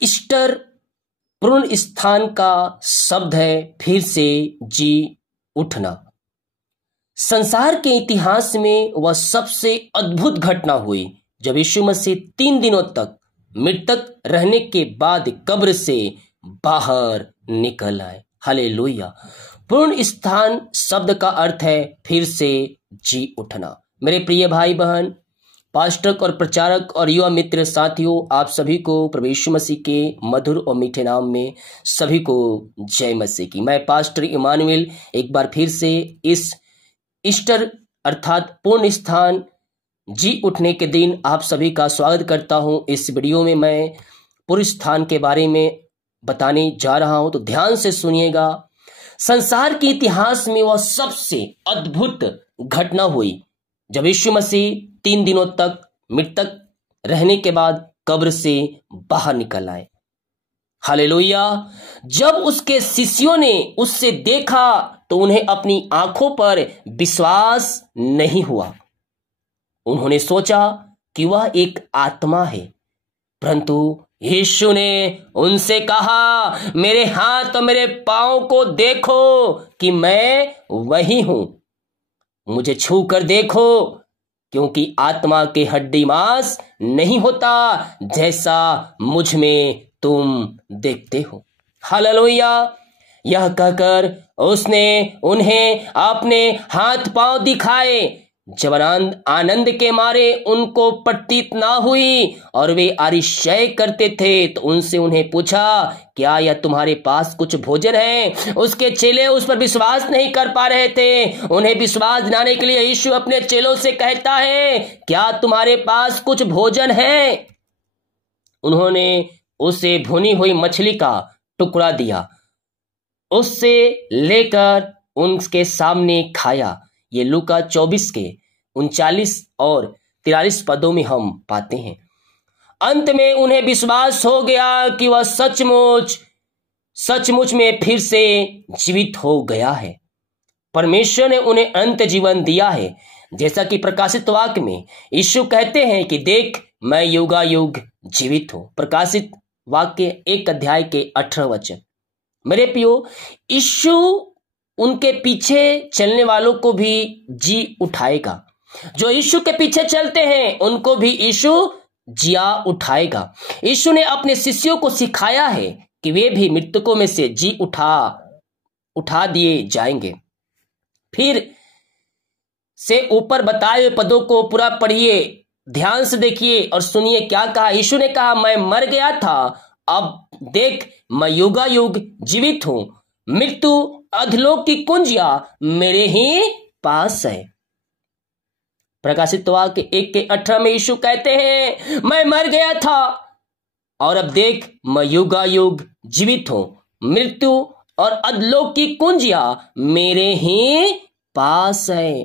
Easter पूर्ण स्थान का शब्द है फिर से जी उठना। संसार के इतिहास में वह सबसे अद्भुत घटना हुई जब यीशु मसीह 3 दिनों तक मृतक रहने के बाद कब्र से बाहर निकल आए। हालेलुया। पूर्ण स्थान शब्द का अर्थ है फिर से जी उठना। मेरे प्रिय भाई बहन, पास्टर और प्रचारक और युवा मित्र साथियों, आप सभी को प्रभु यीशु मसीह के मधुर और मीठे नाम में सभी को जय मसीह की। मैं पास्टर इमानुएल एक बार फिर से इस ईस्टर अर्थात पूर्ण स्थान जी उठने के दिन आप सभी का स्वागत करता हूं। इस वीडियो में मैं पूर्ण स्थान के बारे में बताने जा रहा हूं, तो ध्यान से सुनिएगा। संसार के इतिहास में वह सबसे अद्भुत घटना हुई जब यीशु मसीह 3 दिनों तक मृतक रहने के बाद कब्र से बाहर निकल आए। हालेलुया। जब उसके शिष्यों ने उससे देखा तो उन्हें अपनी आंखों पर विश्वास नहीं हुआ। उन्होंने सोचा कि वह एक आत्मा है, परंतु यीशु ने उनसे कहा, मेरे हाथ और मेरे पांव को देखो कि मैं वही हूं। मुझे छू कर देखो, क्योंकि आत्मा के हड्डी मांस नहीं होता जैसा मुझ में तुम देखते हो। हालेलुया। यह कहकर उसने उन्हें अपने हाथ पांव दिखाए। जब आनंद के मारे उनको प्रतीत ना हुई और वे अतिशय करते थे, तो उनसे उन्हें पूछा, क्या यह तुम्हारे पास कुछ भोजन है? उसके चेले उस पर विश्वास नहीं कर पा रहे थे। उन्हें विश्वास दिलाने के लिए यीशु अपने चेलों से कहता है, क्या तुम्हारे पास कुछ भोजन है? उन्होंने उसे भुनी हुई मछली का टुकड़ा दिया, उससे लेकर उनके सामने खाया। ये लूका 24 के 39 और 43 पदों में हम पाते हैं। अंत में उन्हें विश्वास हो गया कि वह सचमुच में फिर से जीवित हो गया है। परमेश्वर ने उन्हें अंत जीवन दिया है, जैसा कि प्रकाशित वाक्य में यीशु कहते हैं कि देख, मैं युगायुग जीवित हूं। प्रकाशित वाक्य 1 अध्याय के 18 वचन। मेरे प्रियो, यीशु उनके पीछे चलने वालों को भी जी उठाएगा। जो यीशु के पीछे चलते हैं उनको भी यीशु जिया उठाएगा। यीशु ने अपने शिष्यों को सिखाया है कि वे भी मृतकों में से जी उठा दिए जाएंगे। फिर से ऊपर बताए हुए पदों को पूरा पढ़िए, ध्यान से देखिए और सुनिए क्या कहा। यीशु ने कहा, मैं मर गया था, अब देख मैं युगायुग जीवित हूं। मृत्यु अधलोक की कुंजिया मेरे ही पास है। प्रकाशित वाक्य 1 के 18 में यीशु कहते हैं, मैं मर गया था और अब देख मैं युगायुग जीवित हूं। मृत्यु और अधलोक की कुंजिया मेरे ही पास है।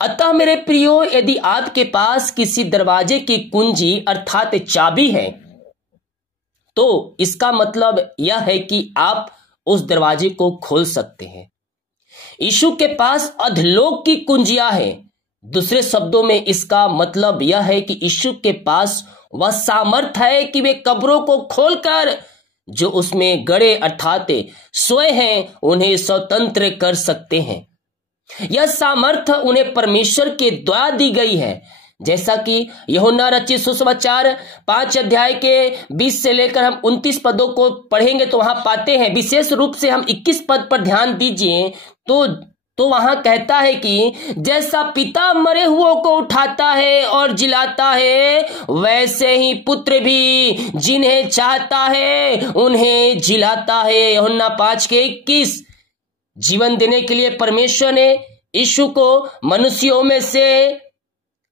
अतः मेरे प्रियो, यदि आपके पास किसी दरवाजे की कुंजी अर्थात चाबी है, तो इसका मतलब यह है कि आप उस दरवाजे को खोल सकते हैं। यीशु के पास अधलोक की कुंजियां है। दूसरे शब्दों में इसका मतलब यह है कि यीशु के पास वह सामर्थ्य है कि वे कब्रों को खोलकर जो उसमें गड़े अर्थात सोए हैं उन्हें स्वतंत्र कर सकते हैं। यह सामर्थ्य उन्हें परमेश्वर के द्वारा दी गई है, जैसा कि यूहन्ना रचित सुसमाचार 5 अध्याय के 20 से लेकर हम 29 पदों को पढ़ेंगे तो वहां पाते हैं। विशेष रूप से हम 21 पद पर ध्यान दीजिए तो वहां कहता है कि जैसा पिता मरे हुओं को उठाता है और जिलाता है, वैसे ही पुत्र भी जिन्हें चाहता है उन्हें जिलाता है। यूहन्ना 5 के 21। जीवन देने के लिए परमेश्वर ने यीशु को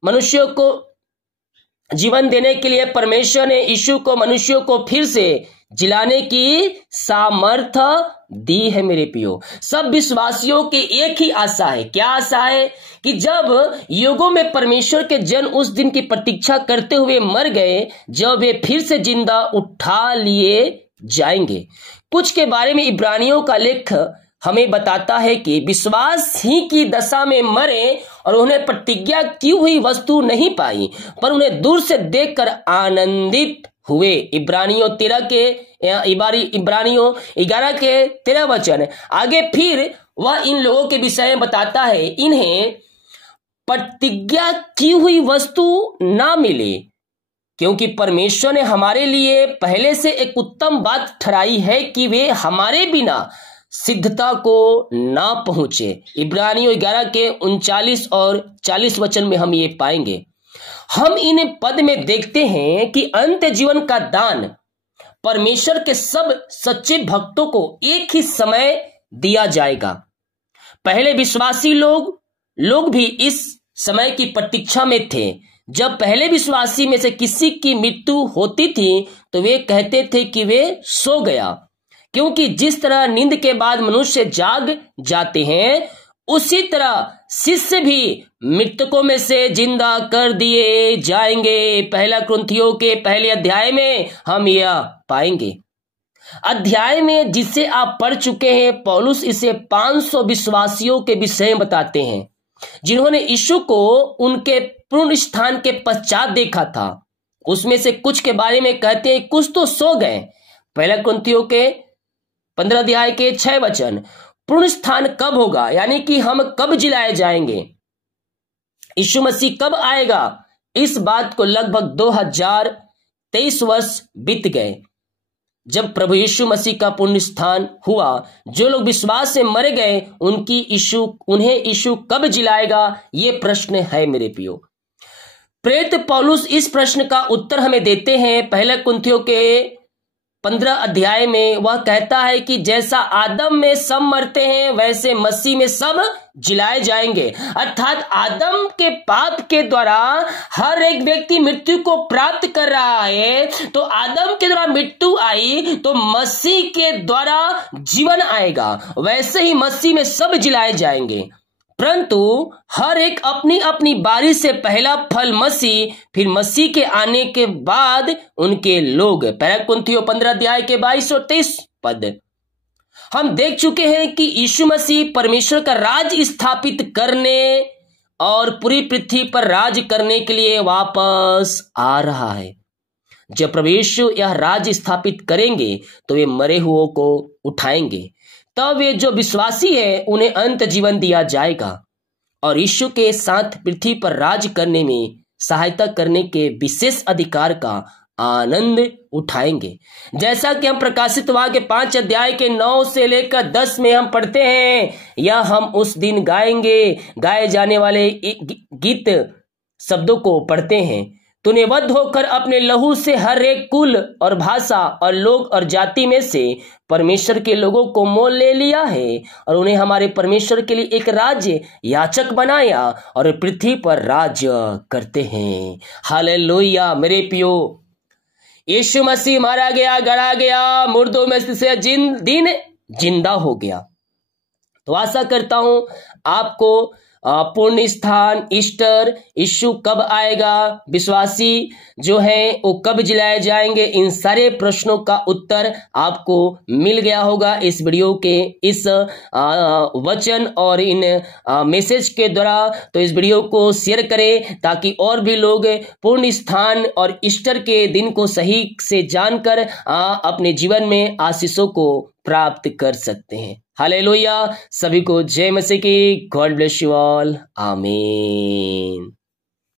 मनुष्यों को जीवन देने के लिए परमेश्वर ने यीशु को मनुष्यों को फिर से जिलाने की सामर्थ्य दी है। मेरे प्रियो, सब विश्वासियों की एक ही आशा है। क्या आशा है? कि जब युगों में परमेश्वर के जन उस दिन की प्रतीक्षा करते हुए मर गए जब वे फिर से जिंदा उठा लिए जाएंगे। कुछ के बारे में इब्रानियों का लेख हमें बताता है कि विश्वास ही की दशा में मरे और उन्हें प्रतिज्ञा की हुई वस्तु नहीं पाई, पर उन्हें दूर से देखकर आनंदित हुए। इब्रानियों 11 आगे फिर वह इन लोगों के विषय में बताता है, इन्हें प्रतिज्ञा की हुई वस्तु ना मिले, क्योंकि परमेश्वर ने हमारे लिए पहले से एक उत्तम बात ठहराई है कि वे हमारे बिना सिद्धता को ना पहुंचे। इब्रानियों 11 और 40 वचन में हम ये पाएंगे। हम इन पद में देखते हैं कि अंत जीवन का दान परमेश्वर के सब सच्चे भक्तों को एक ही समय दिया जाएगा। पहले विश्वासी लोग भी इस समय की प्रतीक्षा में थे। जब पहले विश्वासी में से किसी की मृत्यु होती थी तो वे कहते थे कि वे सो गया, क्योंकि जिस तरह नींद के बाद मनुष्य जाग जाते हैं उसी तरह शिष्य भी मृतकों में से जिंदा कर दिए जाएंगे। पहला कुरिन्थियों के पहले अध्याय में हम यह पाएंगे। अध्याय में जिसे आप पढ़ चुके हैं, पौलुस इसे 500 विश्वासियों के विषय में बताते हैं जिन्होंने यीशु को उनके पुनरुत्थान के पश्चात देखा था। उसमें से कुछ के बारे में कहते हैं कुछ तो सो गए। पहला कुरिन्थियों के 15 अध्याय के 6 वचन, पुनरुत्थान कब होगा, यानी कि हम कब जिलाए जाएंगे, यीशु मसीह कब आएगा, इस बात को लगभग 2023 वर्ष बीत गए जब प्रभु यीशु मसीह का पुनरुत्थान हुआ। जो लोग विश्वास से मर गए उन्हें यीशु कब जिलाएगा, ये प्रश्न है मेरे प्रियो। प्रेरित पौलुस इस प्रश्न का उत्तर हमें देते हैं। पहले कुरिन्थियों के 15 अध्याय में वह कहता है कि जैसा आदम में सब मरते हैं वैसे मसीह में सब जिलाए जाएंगे। अर्थात आदम के पाप के द्वारा हर एक व्यक्ति मृत्यु को प्राप्त कर रहा है, तो आदम के द्वारा मृत्यु आई तो मसीह के द्वारा जीवन आएगा। वैसे ही मसीह में सब जिलाए जाएंगे, परंतु हर एक अपनी अपनी बारी से पहला फल मसीह, फिर मसीह के आने के बाद उनके लोग। पहला कुरिन्थियों 15 अध्याय के 22 और 23 पद हम देख चुके हैं कि यीशु मसीह परमेश्वर का राज स्थापित करने और पूरी पृथ्वी पर राज करने के लिए वापस आ रहा है। जब प्रभु यीशु यह राज स्थापित करेंगे तो वे मरे हुओं को उठाएंगे, तब वे जो विश्वासी है उन्हें अंत जीवन दिया जाएगा और यीशु के साथ पृथ्वी पर राज करने में सहायता करने के विशेष अधिकार का आनंद उठाएंगे। जैसा कि हम प्रकाशित वाक्य 5 अध्याय के 9 से लेकर 10 में हम पढ़ते हैं, यह हम उस दिन गाए जाने वाले गीत शब्दों को पढ़ते हैं। तूने वध होकर अपने लहू से हर एक कुल और भाषा और लोग और जाति में से परमेश्वर के लोगों को मोल ले लिया है और उन्हें हमारे परमेश्वर के लिए एक राज्य याचक बनाया और पृथ्वी पर राज्य करते हैं। हालेलुया। मेरे प्रियो, यीशु मसीह मारा गया, गड़ा गया, मुर्दों में से दिन जिंदा हो गया। तो आशा करता हूं आपको पुण्य स्थान, ईस्टर, यीशु कब आएगा, विश्वासी जो हैं वो कब जिलाए जाएंगे, इन सारे प्रश्नों का उत्तर आपको मिल गया होगा इस वीडियो के इस वचन और इन मैसेज के द्वारा। तो इस वीडियो को शेयर करें ताकि और भी लोग पुण्य स्थान और ईस्टर के दिन को सही से जानकर अपने जीवन में आशीषों को प्राप्त कर सकते हैं। हालेलुया। सभी को जय मसीह की। God bless you all. आमीन।